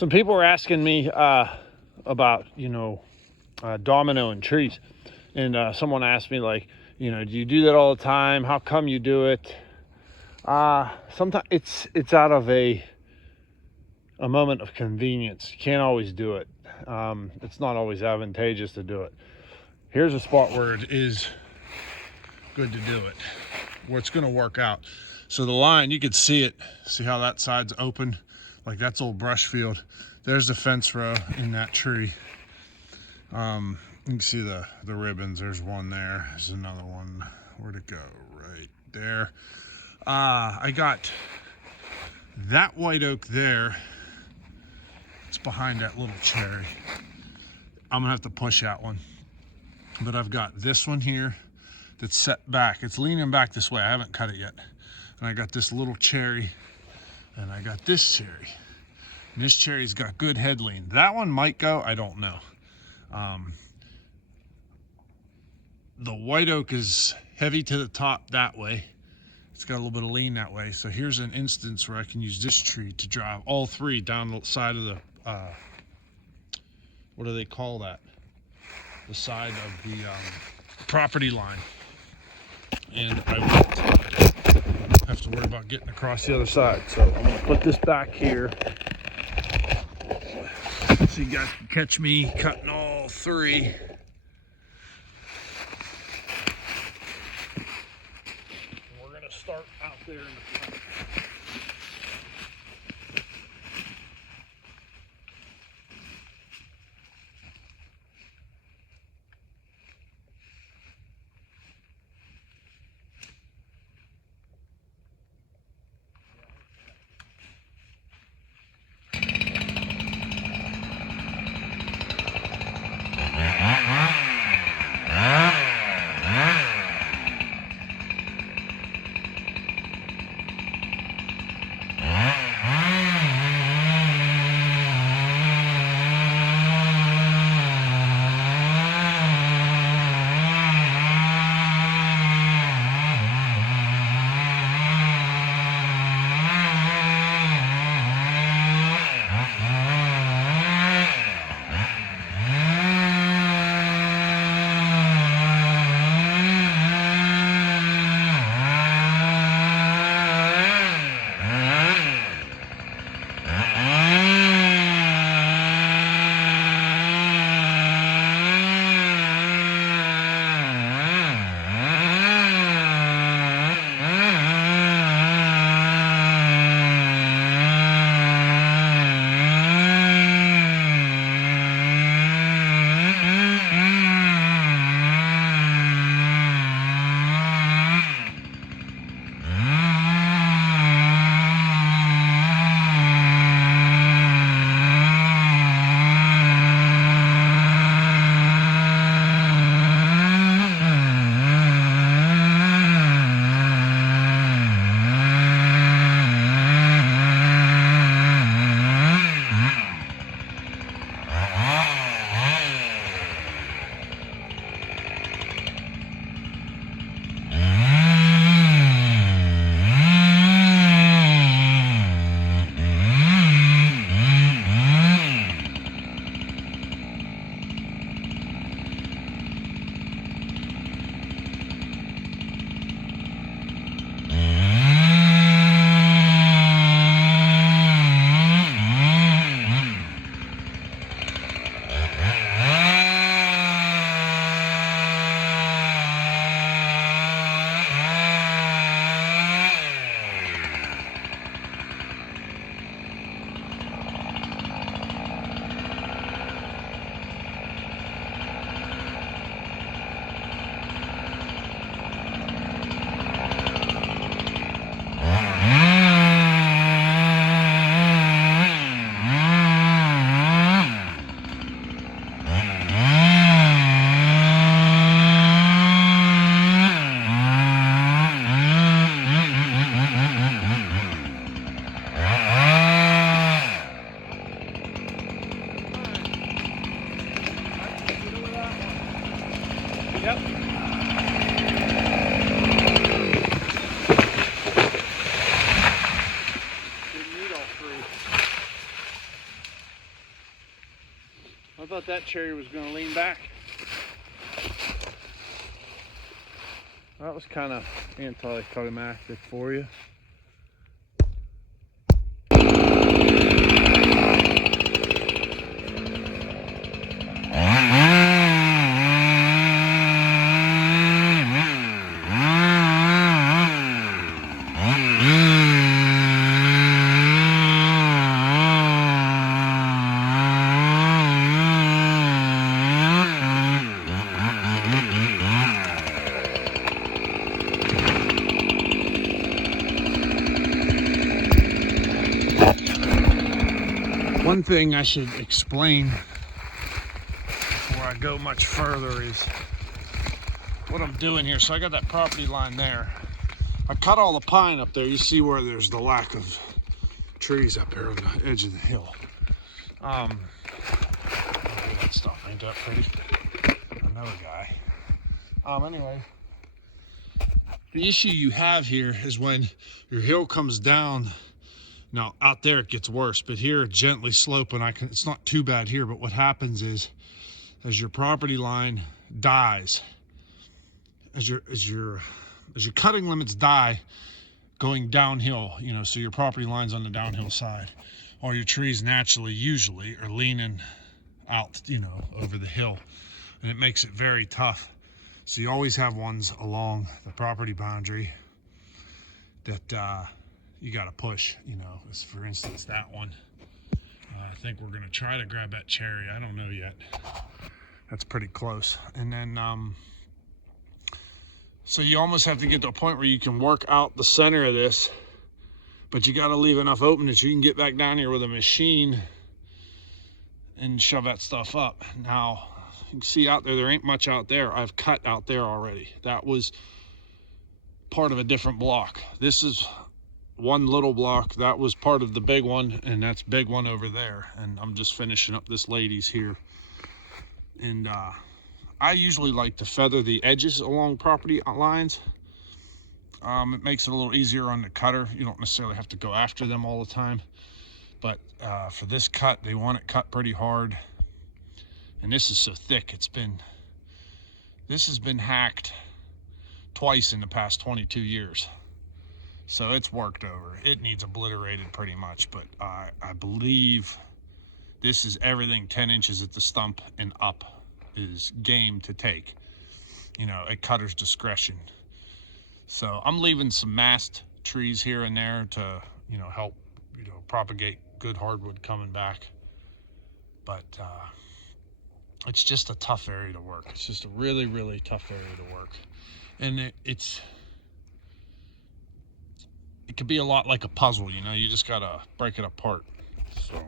Some people were asking me about, domino and trees. And someone asked me, like, do you do that all the time? How come you do it? Sometimes it's out of a moment of convenience. You can't always do it. It's not always advantageous to do it. Here's a spot where it is good to do it, where it's going to work out. So the line, you can see it. See how that side's open? Like, that's old brush field. There's the fence row in that tree. You can see the ribbons. There's one there. There's another one. Where'd it go? Right there. I got that white oak there. It's behind that little cherry. I'm gonna have to push that one. But I've got this one here that's set back. It's leaning back this way. I haven't cut it yet. And I got this little cherry, and I got this cherry. And this cherry's got good head lean. That one might go, I don't know. The white oak is heavy to the top that way. It's got a little bit of lean that way. So here's an instance where I can use this tree to drive all three down the side of the, what do they call that? The side of the property line. And I won't have to worry about getting across the other side. So I'm gonna put this back here so you guys can catch me cutting all three. We're gonna start out there in the front. that cherry was going to lean back. That was kind of anticlimactic for you. One thing I should explain before I go much further is what I'm doing here. So I got that property line there. I cut all the pine up there. You see where there's the lack of trees up here on the edge of the hill. Look at that stuff, ain't that pretty? Another guy. Anyway, the issue you have here is when your hill comes down. Now out there it gets worse, but here it's gently sloping. It's not too bad here, but what happens is as your property line dies, as your cutting limits die going downhill, you know, so your property line's on the downhill side, all your trees naturally usually are leaning out, you know, over the hill, and it makes it very tough. So you always have ones along the property boundary that you got to push, you know, as for instance that one. I think we're going to try to grab that cherry. I don't know yet. That's pretty close. And then so you almost have to get to a point where you can work out the center of this, but you got to leave enough open that you can get back down here with a machine and shove that stuff up. Now you can see out there ain't much out there. I've cut out there already. That was part of a different block. This is one little block. That was part of the big one, and that's big one over there. And I'm just finishing up this lady's here. And I usually like to feather the edges along property lines. It makes it a little easier on the cutter. You don't necessarily have to go after them all the time, but for this cut, they want it cut pretty hard. And this is so thick. This has been hacked twice in the past 22 years. So it's worked over. It needs obliterated pretty much, but I believe this is everything 10 inches at the stump and up is game to take, you know, at cutter's discretion. So I'm leaving some massed trees here and there to, you know, help, you know, propagate good hardwood coming back. But it's just a tough area to work. It's just a really, really tough area to work. And it could be a lot like a puzzle, you know, you just gotta break it apart. So